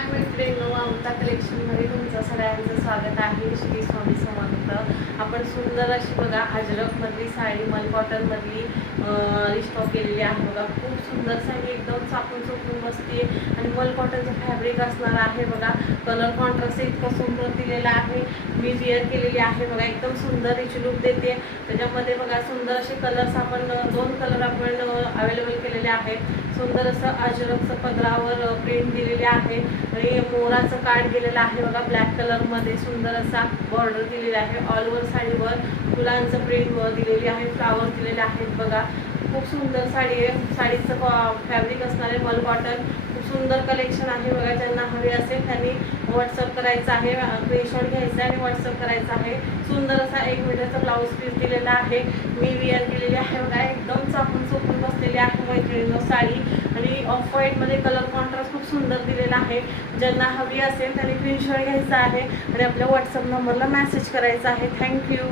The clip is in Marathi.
हाय मैत्रिणी, अमृता कलेक्शनमध्ये तुमचं सगळ्यांचं स्वागत आहे. श्री स्वामी समर्थ. आपण सुंदर अशी बघा अजरकमधली साडी मल कॉटनमधली रिस्टॉक केलेली आहे बघा. खूप सुंदर साडी, एकदम चापून चोपून बसते आणि मल कॉटनचं फॅब्रिक असणार आहे बघा. कलर कॉन्ट्रास्ट इतकं सुंदर दिलेला आहे. मी वेअर केलेली आहे बघा. एकदम सुंदर हिची लुक देते. त्याच्यामध्ये बघा सुंदर असे कलर्स आपण 2 कलर आपण अवेलेबल केलेले आहेत. सुंदर असं अजरकचं पदरावर प्रिंट दिलेले आहे आणि मोराचं कार्ड दिलेलं आहे बघा. ब्लॅक कलरमध्ये सुंदर असा बॉर्डर दिलेला आहे. ऑल ओव्हर साडीवर फुलांचं प्रिंट दिलेली आहे, फ्लावर दिलेले आहेत बघा. खूप सुंदर साडी आहे. साडीचं फॅब्रिक असणार आहे मल कॉटन. खूप सुंदर कलेक्शन आहे बघा. ज्यांना हवे असेल त्यांनी व्हॉट्सअप करायचं आहे, स्क्रीनशॉट घ्यायचा आणि व्हॉट्सअप करायचा आहे. सुंदर असा 1 मीटरचा ब्लाऊज पीस दिलेला आहे. मी वेअर केलेली आहे बघा. एकदम चापून चोपून बसलेली आहे मैत्रिणींनो साडी आणि ऑफ व्हाईटमध्ये कलर कॉन्ट्रास्ट खूप सुंदर दिलेला आहे. ज्यांना हवी असेल त्यांनी स्क्रीनशॉट घ्यायचा आहे आणि आपल्या व्हॉट्सअप नंबरला मेसेज करायचा आहे. थँक्यू.